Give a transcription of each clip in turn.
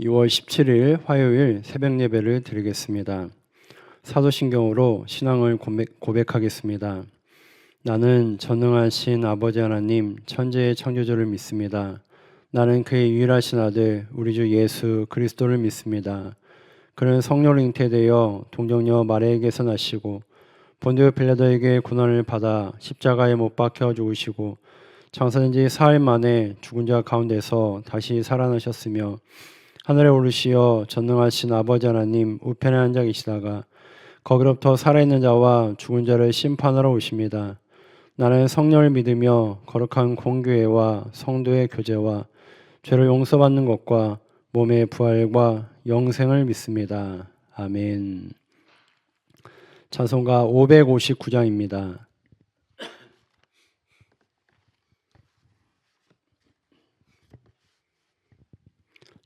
2월 17일 화요일 새벽 예배를 드리겠습니다. 사도신경으로 신앙을 고백하겠습니다. 나는 전능하신 아버지 하나님 천지의 창조주를 믿습니다. 나는 그의 유일하신 아들 우리 주 예수 그리스도를 믿습니다. 그는 성령으로 잉태되어 동정녀 마리아에게서 나시고 본디오 빌라도에게 고난을 받아 십자가에 못 박혀 죽으시고 장사된 지 사흘 만에 죽은 자 가운데서 다시 살아나셨으며 하늘에 오르시어 전능하신 아버지 하나님 우편에 앉아 계시다가 거기로부터 살아있는 자와 죽은 자를 심판하러 오십니다. 나는 성령을 믿으며 거룩한 공교회와 성도의 교제와 죄를 용서받는 것과 몸의 부활과 영생을 믿습니다. 아멘. 찬송가 559장입니다.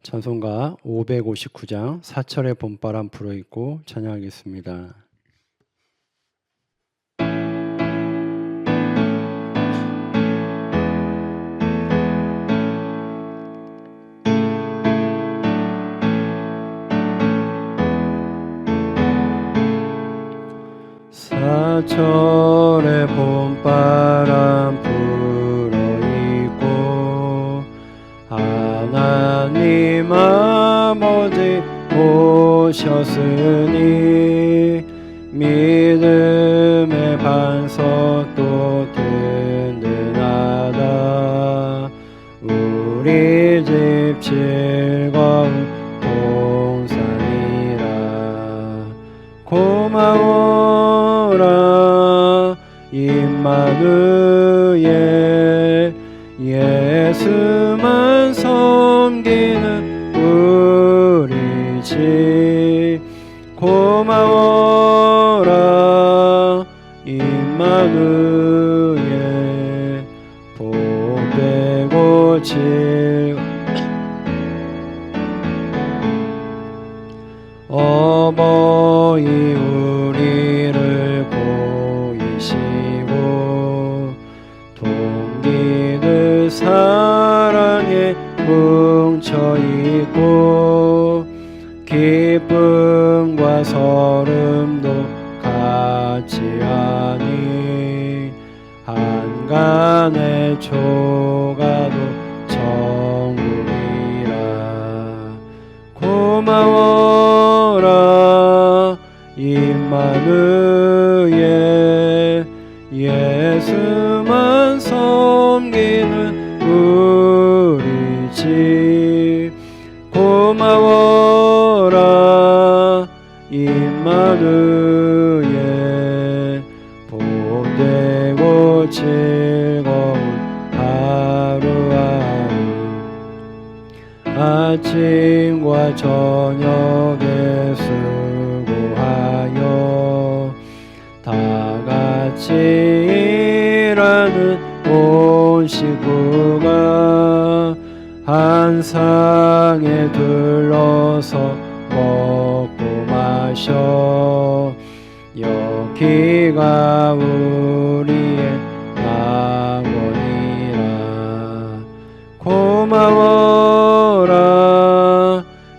찬송가 559장 사철의 봄바람 불어있고 찬양하겠습니다. 사철의 봄바람 불어있고 하나님 아버지 오셨으니 믿음의 반석도 든든하다. 우리 집 즐거운 동산이라. 고마워라 임마누엘 예수만 섬기는 우리 집. 고마워라 임마누엘 복되고 어버이 우리를 보이시고 동기들 사랑에 뭉쳐있고 기쁨과 서름도 같이 하니 한간의 조가도 천국이라. 고마워라 임마누엘 예수만 섬기는 우리 집. 고마워라 임마누엘 복되고 즐거운 하루하루. 아침과 저녁에 수고하여 다같이 일하는 온 식구가 한 상에 둘러서 먹고 마셔. 여기가 우리의 낙원이라. 고마워라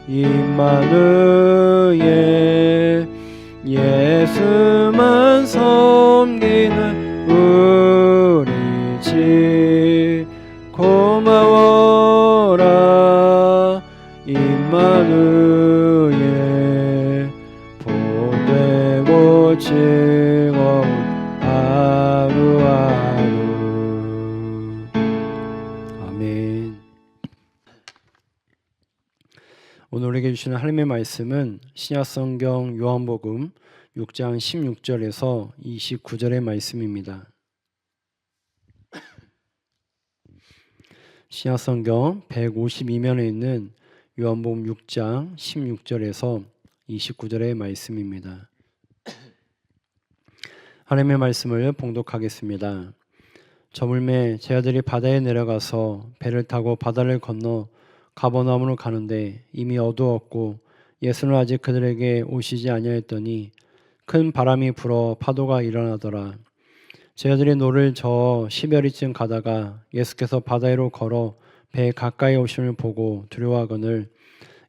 임마누엘 예수만 섬기는 우리 집. 고마워라 임마누엘 복되고 즐거운 하루하루. 아멘. 오늘 우리에게 주시는 하나님의 말씀은 신약성경 요한복음 6장 16절에서 29절의 말씀입니다. 신약성경 152면에 있는 요한복음 6장 16절에서 29절의 말씀입니다. 하나님의 말씀을 봉독하겠습니다. 저물매 제 아들이 바다에 내려가서 배를 타고 바다를 건너 가버나움으로 가는데 이미 어두웠고 예수는 아직 그들에게 오시지 아니하였더니 큰 바람이 불어 파도가 일어나더라. 제 아들이 노를 저어 10여리쯤 가다가 예수께서 바다 위로 걸어 배 가까이 오심을 보고 두려워하거늘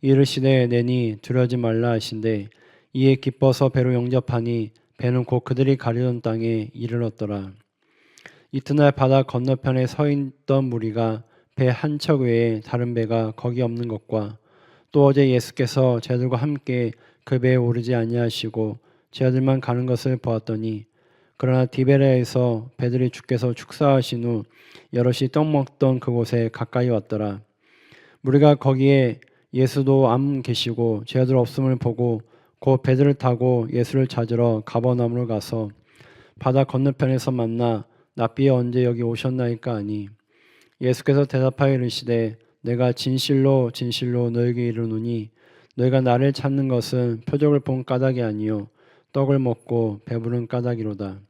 이르시되 내니 두려워하지 말라 하신대 이에 기뻐서 배로 영접하니 배는 곧 그들이 가려던 땅에 이르렀더라. 이튿날 바다 건너편에 서 있던 무리가 배 한 척 외에 다른 배가 거기 없는 것과 또 어제 예수께서 제자들과 함께 그 배에 오르지 아니하시고 제자들만 가는 것을 보았더니 그러나 디베레에서 배들이 주께서 축사하신 후 여럿이 떡 먹던 그곳에 가까이 왔더라. 무리가 거기에 예수도 안 계시고 제자들 없음을 보고 곧 배들을 타고 예수를 찾으러 가버나움으로 가서 바다 건너편에서 만나 납비에 언제 여기 오셨나이까 하니 예수께서 대답하여 이르시되 내가 진실로 진실로 너에게 이르노니 너희가 나를 찾는 것은 표적을 본 까닭이 아니요 떡을 먹고 배부른 까닭이로다.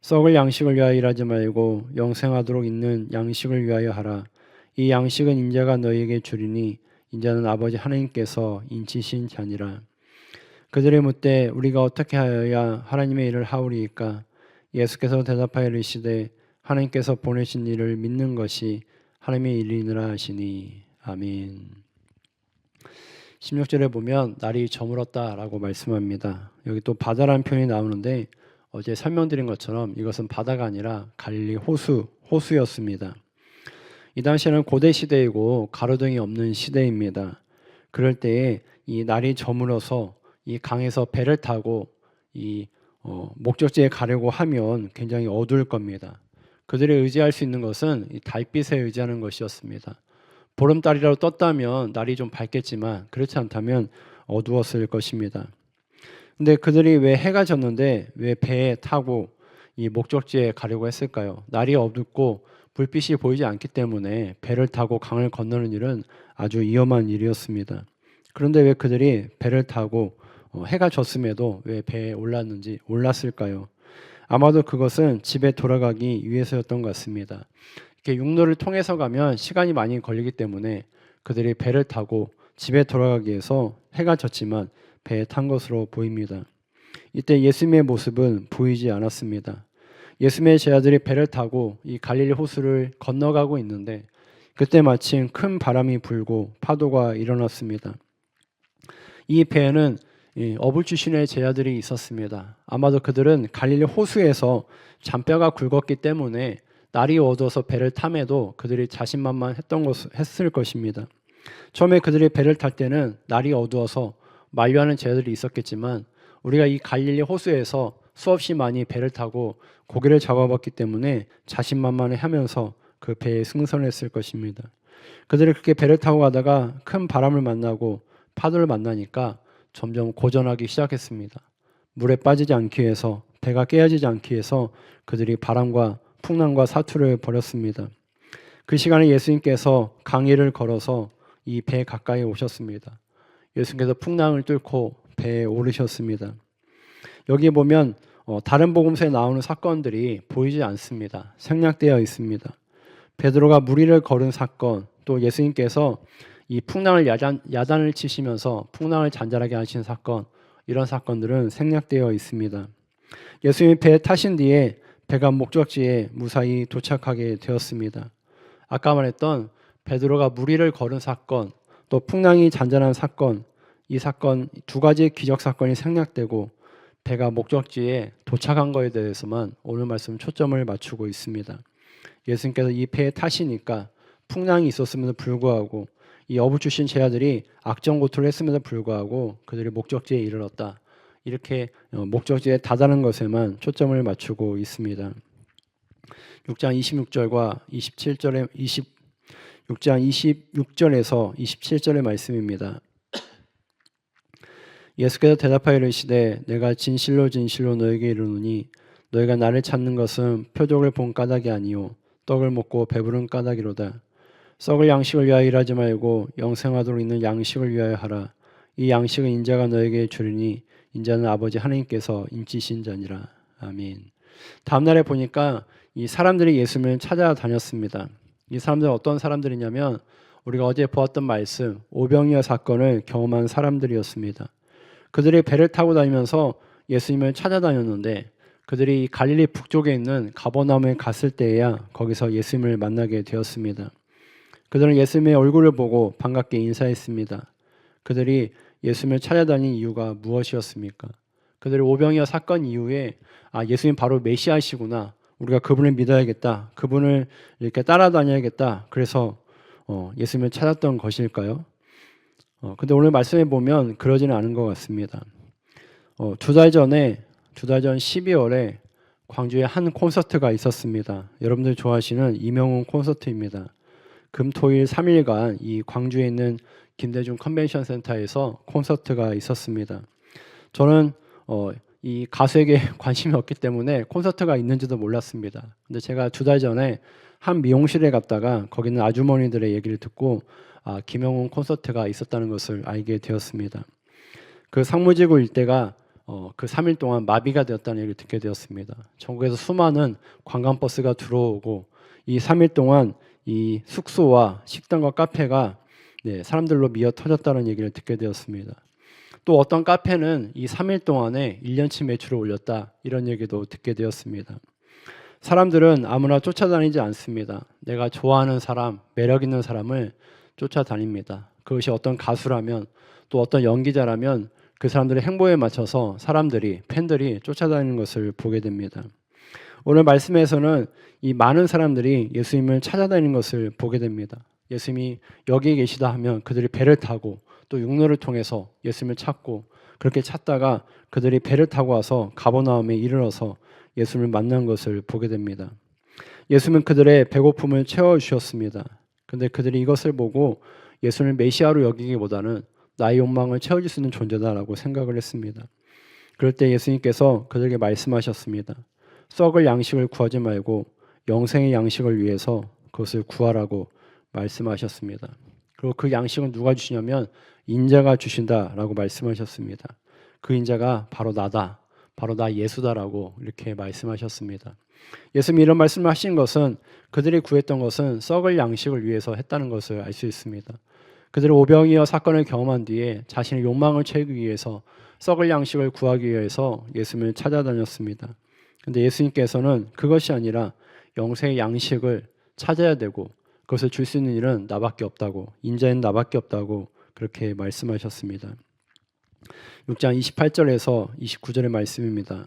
썩을 양식을 위하여 일하지 말고 영생하도록 있는 양식을 위하여 하라. 이 양식은 인자가 너희에게 주리니 인자는 아버지 하나님께서 인치신 자니라. 그들이 묻되 우리가 어떻게 하여야 하나님의 일을 하오리이까? 예수께서 대답하여 이르시되 하나님께서 보내신 일을 믿는 것이 하나님의 일이니라 하시니. 아멘. 16절에 보면 날이 저물었다라고 말씀합니다. 여기 또 바다라는 표현이 나오는데 어제 설명드린 것처럼 이것은 바다가 아니라 갈릴리 호수였습니다. 이 당시에는 고대 시대이고 가로등이 없는 시대입니다. 그럴 때에 이 날이 저물어서 이 강에서 배를 타고 이 목적지에 가려고 하면 굉장히 어두울 겁니다. 그들이 의지할 수 있는 것은 이 달빛에 의지하는 것이었습니다. 보름달이라도 떴다면 날이 좀 밝겠지만 그렇지 않다면 어두웠을 것입니다. 근데 그들이 왜 해가 졌는데 왜 배에 타고 이 목적지에 가려고 했을까요? 날이 어둡고 불빛이 보이지 않기 때문에 배를 타고 강을 건너는 일은 아주 위험한 일이었습니다. 그런데 왜 그들이 배를 타고 해가 졌음에도 왜 배에 올랐을까요? 아마도 그것은 집에 돌아가기 위해서였던 것 같습니다. 이렇게 육로를 통해서 가면 시간이 많이 걸리기 때문에 그들이 배를 타고 집에 돌아가기 위해서 해가 졌지만 배에 탄 것으로 보입니다. 이때 예수님의 모습은 보이지 않았습니다. 예수님의 제자들이 배를 타고 이 갈릴리 호수를 건너가고 있는데 그때 마침 큰 바람이 불고 파도가 일어났습니다. 이 배에는 어부 출신의 제자들이 있었습니다. 아마도 그들은 갈릴리 호수에서 잔뼈가 굵었기 때문에 날이 어두워서 배를 탐해도 그들이 자신만만했을 것입니다. 처음에 그들이 배를 탈 때는 날이 어두워서 만류하는 제자들이 있었겠지만 우리가 이 갈릴리 호수에서 수없이 많이 배를 타고 고기를 잡아봤기 때문에 자신만만해하면서 그 배에 승선했을 것입니다. 그들이 그렇게 배를 타고 가다가 큰 바람을 만나고 파도를 만나니까 점점 고전하기 시작했습니다. 물에 빠지지 않기 위해서 배가 깨어지지 않기 위해서 그들이 바람과 풍랑과 사투를 벌였습니다. 그 시간에 예수님께서 강위를 걸어서 이 배 가까이 오셨습니다. 예수님께서 풍랑을 뚫고 배에 오르셨습니다. 여기 보면 다른 복음서에 나오는 사건들이 보이지 않습니다. 생략되어 있습니다. 베드로가 무리를 걸은 사건, 또 예수님께서 이 풍랑을 야단을 치시면서 풍랑을 잔잔하게 하신 사건, 이런 사건들은 생략되어 있습니다. 예수님이 배에 타신 뒤에 배가 목적지에 무사히 도착하게 되었습니다. 아까 말했던 베드로가 무리를 걸은 사건, 또 풍랑이 잔잔한 사건, 이 사건 두 가지의 기적 사건이 생략되고 배가 목적지에 도착한 것에 대해서만 오늘 말씀 초점을 맞추고 있습니다. 예수님께서 이 배에 타시니까 풍랑이 있었음에도 불구하고 이 어부 출신 제자들이 악정고투를 했음에도 불구하고 그들이 목적지에 이르렀다. 이렇게 목적지에 다다른 것에만 초점을 맞추고 있습니다. 6장 26절과 27절에 6장 26절에서 27절의 말씀입니다. 예수께서 대답하여 이르시되 내가 진실로 진실로 너에게 이르노니 너희가 나를 찾는 것은 표적을 본 까닭이 아니요 떡을 먹고 배부른 까닭이로다. 썩을 양식을 위하여 일하지 말고 영생하도록 있는 양식을 위하여 하라. 이 양식은 인자가 너에게 주리니 인자는 아버지 하나님께서 인치신 자니라. 아멘. 다음 날에 보니까 이 사람들이 예수님을 찾아다녔습니다. 이 사람들은 어떤 사람들이냐면 우리가 어제 보았던 말씀 오병이어 사건을 경험한 사람들이었습니다. 그들이 배를 타고 다니면서 예수님을 찾아다녔는데 그들이 갈릴리 북쪽에 있는 가버나움에 갔을 때에야 거기서 예수님을 만나게 되었습니다. 그들은 예수님의 얼굴을 보고 반갑게 인사했습니다. 그들이 예수님을 찾아다닌 이유가 무엇이었습니까? 그들의 오병이어 사건 이후에 예수님 바로 메시아시구나. 우리가 그분을 믿어야겠다. 그분을 이렇게 따라다녀야겠다. 그래서 예수님을 찾았던 것일까요? 근데 오늘 말씀해 보면 그러지는 않은 것 같습니다. 두 달 전 12월에 광주에 한 콘서트가 있었습니다. 여러분들 좋아하시는 이명웅 콘서트입니다. 금, 토, 일 3일간 이 광주에 있는 김대중 컨벤션 센터에서 콘서트가 있었습니다. 저는 이 가수에게 관심이 없기 때문에 콘서트가 있는지도 몰랐습니다. 근데 제가 두 달 전에 한 미용실에 갔다가 거기 있는 아주머니들의 얘기를 듣고 김영웅 콘서트가 있었다는 것을 알게 되었습니다. 그 상무지구 일대가 그 3일 동안 마비가 되었다는 얘기를 듣게 되었습니다. 전국에서 수많은 관광버스가 들어오고 이 3일 동안 이 숙소와 식당과 카페가 사람들로 미어 터졌다는 얘기를 듣게 되었습니다. 또 어떤 카페는 이 3일 동안에 1년치 매출을 올렸다 이런 얘기도 듣게 되었습니다. 사람들은 아무나 쫓아다니지 않습니다. 내가 좋아하는 사람, 매력 있는 사람을 쫓아다닙니다. 그것이 어떤 가수라면 또 어떤 연기자라면 그 사람들의 행보에 맞춰서 팬들이 쫓아다니는 것을 보게 됩니다. 오늘 말씀에서는 이 많은 사람들이 예수님을 찾아다니는 것을 보게 됩니다. 예수님이 여기 계시다 하면 그들이 배를 타고 또 육로를 통해서 예수님을 찾고 그렇게 찾다가 그들이 배를 타고 와서 가버나움에 이르러서 예수님을 만난 것을 보게 됩니다. 예수님은 그들의 배고픔을 채워주셨습니다. 근데 그들이 이것을 보고 예수님을 메시아로 여기기보다는 나의 욕망을 채워줄 수 있는 존재다라고 생각을 했습니다. 그럴 때 예수님께서 그들에게 말씀하셨습니다. 썩을 양식을 구하지 말고 영생의 양식을 위해서 그것을 구하라고 말씀하셨습니다. 그리고 그 양식은 누가 주시냐면 인자가 주신다라고 말씀하셨습니다. 그 인자가 바로 나다. 바로 나 예수다라고 이렇게 말씀하셨습니다. 예수님이 이런 말씀을 하신 것은 그들이 구했던 것은 썩을 양식을 위해서 했다는 것을 알 수 있습니다. 그들은 오병이어 사건을 경험한 뒤에 자신의 욕망을 채우기 위해서 썩을 양식을 구하기 위해서 예수님을 찾아다녔습니다. 그런데 예수님께서는 그것이 아니라 영생의 양식을 찾아야 되고 그것을 줄 수 있는 일은 나밖에 없다고, 인자는 나밖에 없다고 그렇게 말씀하셨습니다. 6장 28절에서 29절의 말씀입니다.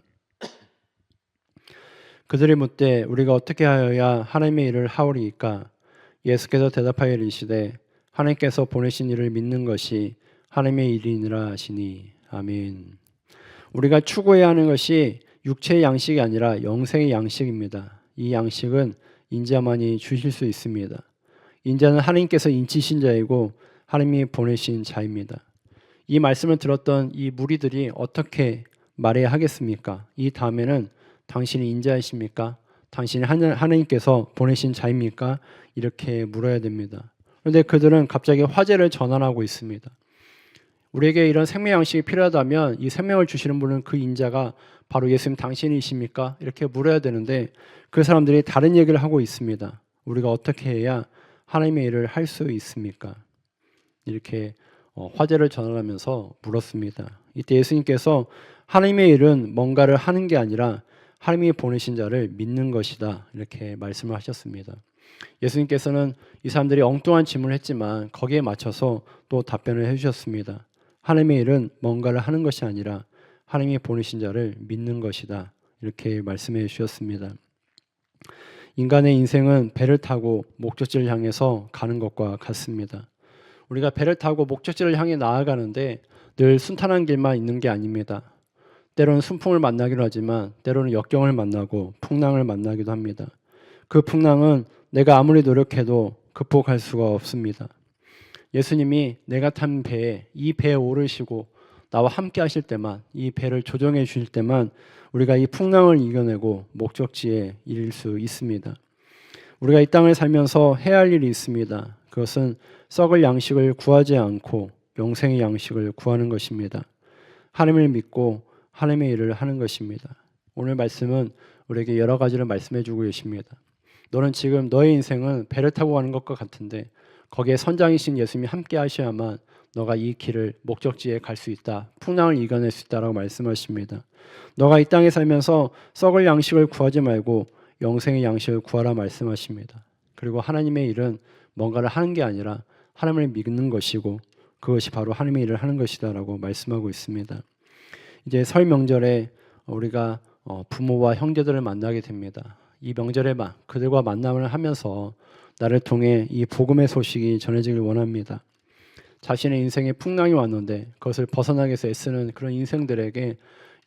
그들이 묻되 우리가 어떻게 하여야 하나님의 일을 하오리이까? 예수께서 대답하여 이르시되 하나님께서 보내신 이를 믿는 것이 하나님의 일이니라 하시니. 아멘. 우리가 추구해야 하는 것이 육체의 양식이 아니라 영생의 양식입니다. 이 양식은 인자만이 주실 수 있습니다. 인자는 하나님께서 인치신 자이고 하나님이 보내신 자입니다. 이 말씀을 들었던 이 무리들이 어떻게 말해야 하겠습니까? 이 다음에는 당신이 인자이십니까? 당신이 하나님께서 보내신 자입니까? 이렇게 물어야 됩니다. 그런데 그들은 갑자기 화제를 전환하고 있습니다. 우리에게 이런 생명 양식이 필요하다면 이 생명을 주시는 분은 그 인자가 바로 예수님 당신이십니까? 이렇게 물어야 되는데 그 사람들이 다른 얘기를 하고 있습니다. 우리가 어떻게 해야 하나님의 일을 할 수 있습니까? 이렇게 화제를 전환하면서 물었습니다. 이때 예수님께서 하나님의 일은 뭔가를 하는 게 아니라 하나님이 보내신 자를 믿는 것이다 이렇게 말씀을 하셨습니다. 예수님께서는 이 사람들이 엉뚱한 질문을 했지만 거기에 맞춰서 또 답변을 해주셨습니다. 하나님의 일은 뭔가를 하는 것이 아니라 하나님이 보내신 자를 믿는 것이다 이렇게 말씀해 주셨습니다. 인간의 인생은 배를 타고 목적지를 향해서 가는 것과 같습니다. 우리가 배를 타고 목적지를 향해 나아가는데 늘 순탄한 길만 있는 게 아닙니다. 때로는 순풍을 만나기도 하지만 때로는 역경을 만나고 풍랑을 만나기도 합니다. 그 풍랑은 내가 아무리 노력해도 극복할 수가 없습니다. 예수님이 내가 탄 배에 이 배에 오르시고 나와 함께 하실 때만, 이 배를 조정해 주실 때만 우리가 이 풍랑을 이겨내고 목적지에 이를 수 있습니다. 우리가 이 땅을 살면서 해야 할 일이 있습니다. 그것은 썩을 양식을 구하지 않고 영생의 양식을 구하는 것입니다. 하나님을 믿고 하나님의 일을 하는 것입니다. 오늘 말씀은 우리에게 여러 가지를 말씀해 주고 계십니다. 너는 지금 너의 인생은 배를 타고 가는 것과 같은데 거기에 선장이신 예수님이 함께 하셔야만 너가 이 길을 목적지에 갈 수 있다. 풍랑을 이겨낼 수 있다라고 말씀하십니다. 너가 이 땅에 살면서 썩을 양식을 구하지 말고 영생의 양식을 구하라 말씀하십니다. 그리고 하나님의 일은 뭔가를 하는 게 아니라 하나님을 믿는 것이고 그것이 바로 하나님의 일을 하는 것이다라고 말씀하고 있습니다. 이제 설 명절에 우리가 부모와 형제들을 만나게 됩니다. 이 명절에 그들과 만남을 하면서 나를 통해 이 복음의 소식이 전해지길 원합니다. 자신의 인생에 풍랑이 왔는데 그것을 벗어나기 위해서 애쓰는 그런 인생들에게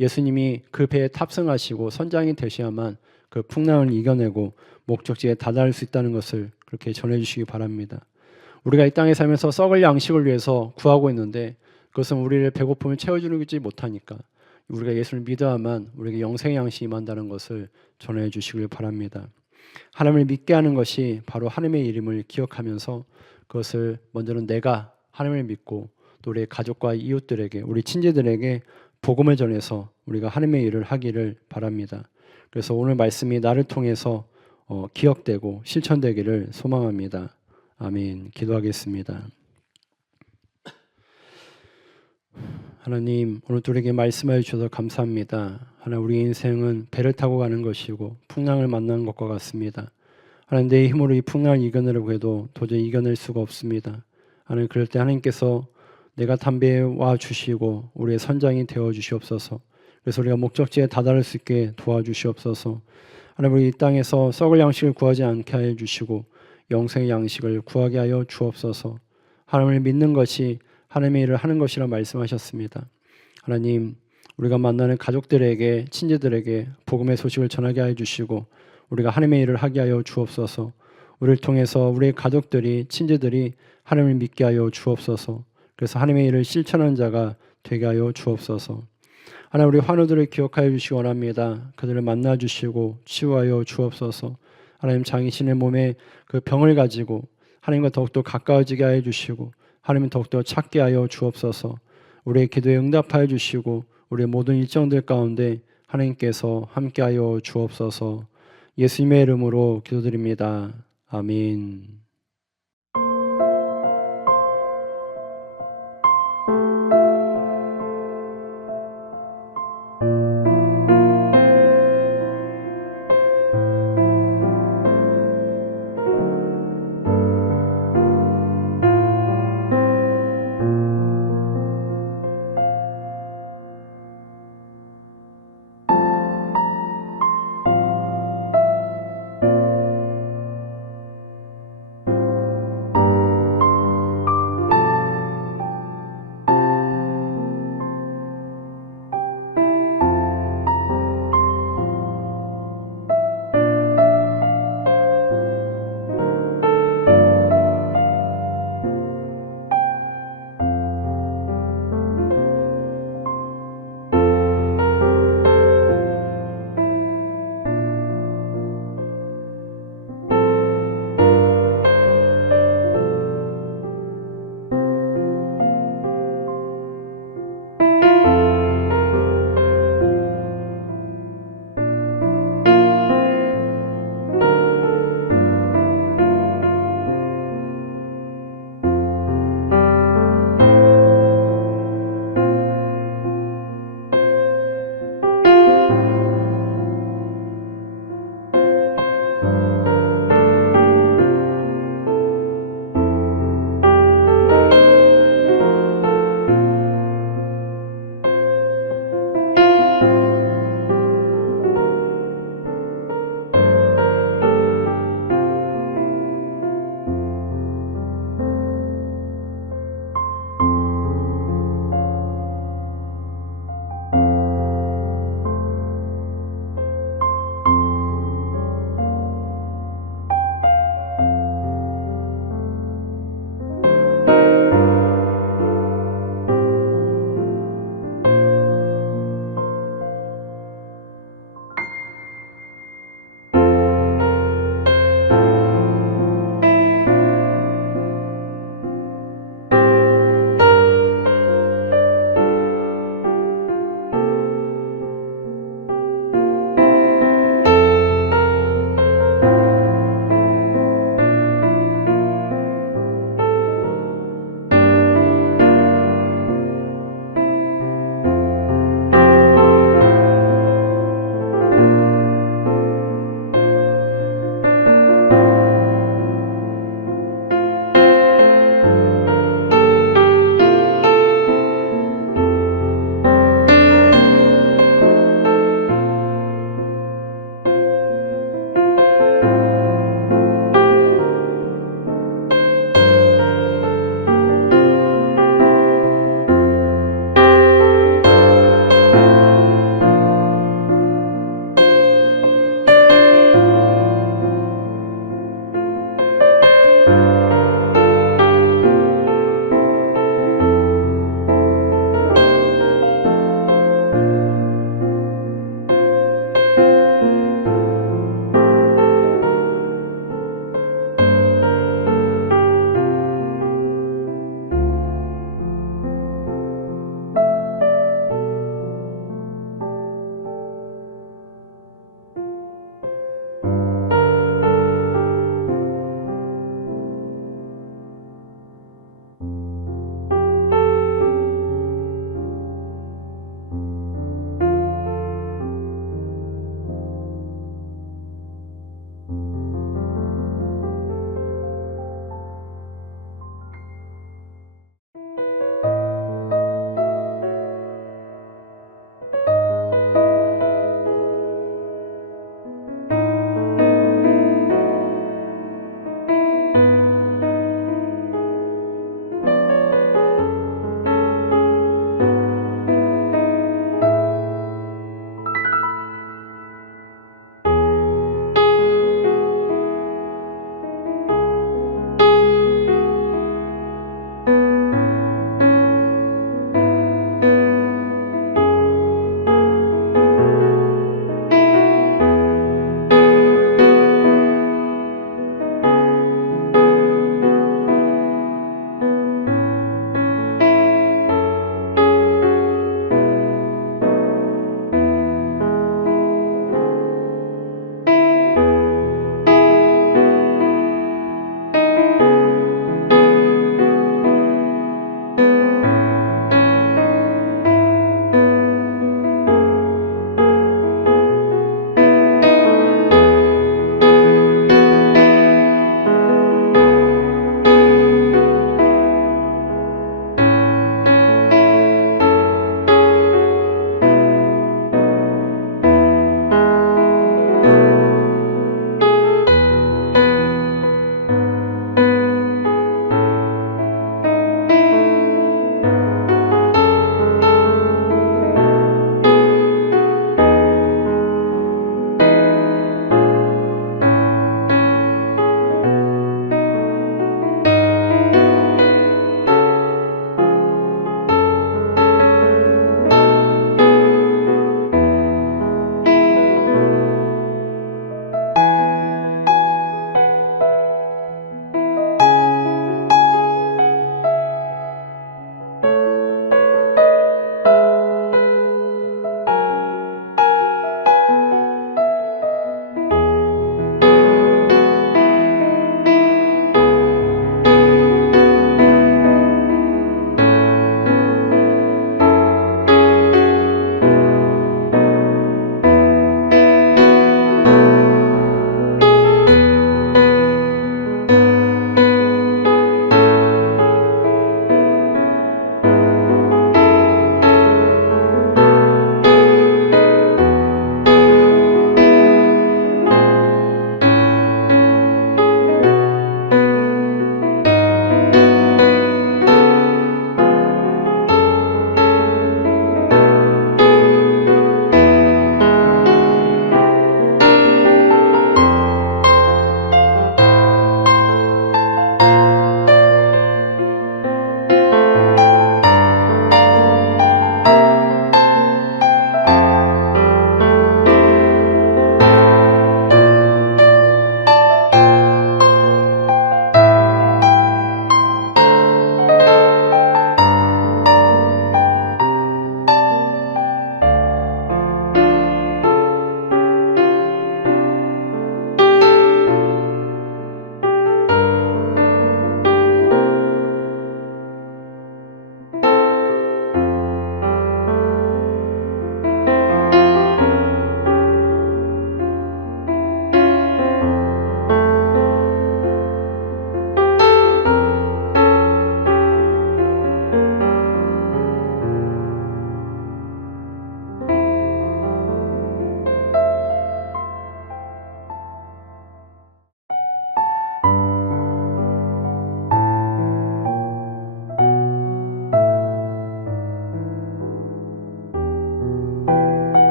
예수님이 그 배에 탑승하시고 선장이 되셔야만 그 풍랑을 이겨내고 목적지에 다다를 수 있다는 것을 그렇게 전해주시기 바랍니다. 우리가 이 땅에 살면서 썩을 양식을 위해서 구하고 있는데 그것은 우리를 배고픔을 채워주지 못하니까 우리가 예수를 믿어야만 우리에게 영생의 양식이 임한다는 것을 전해주시길 바랍니다. 하나님을 믿게 하는 것이 바로 하나님의 이름을 기억하면서 그것을 먼저는 내가 하나님을 믿고 또 우리의 가족과 이웃들에게 우리 친지들에게 복음을 전해서 우리가 하나님의 일을 하기를 바랍니다. 그래서 오늘 말씀이 나를 통해서 기억되고 실천되기를 소망합니다. 아멘. 기도하겠습니다. 하나님, 오늘 우리에게 말씀해 주셔서 감사합니다. 하나님, 우리 인생은 배를 타고 가는 것이고 풍랑을 만나는 것과 같습니다. 하나님, 내 힘으로 이 풍랑을 이겨내려고 해도 도저히 이겨낼 수가 없습니다. 하나님, 그럴 때 하나님께서 내가 담배에 와 주시고 우리의 선장이 되어 주시옵소서. 그래서 우리가 목적지에 다다를 수 있게 도와주시옵소서. 하나님, 우리 이 땅에서 썩을 양식을 구하지 않게 하여 주시고 영생의 양식을 구하게 하여 주옵소서. 하나님을 믿는 것이 하나님의 일을 하는 것이라 말씀하셨습니다. 하나님, 우리가 만나는 가족들에게 친지들에게 복음의 소식을 전하게 하여 주시고 우리가 하나님의 일을 하게 하여 주옵소서. 우리를 통해서 우리의 가족들이 친지들이 하나님을 믿게 하여 주옵소서. 그래서 하나님의 일을 실천하는 자가 되게 하여 주옵소서. 하나님, 우리 환우들을 기억하여 주시기 원합니다. 그들을 만나 주시고 치유하여 주옵소서. 하나님, 장이신의 몸에 그 병을 가지고 하나님과 더욱더 가까워지게 하여 주시고 하나님 더욱더 찾게 하여 주옵소서. 우리의 기도에 응답하여 주시고 우리의 모든 일정들 가운데 하나님께서 함께하여 주옵소서. 예수님의 이름으로 기도드립니다. 아멘.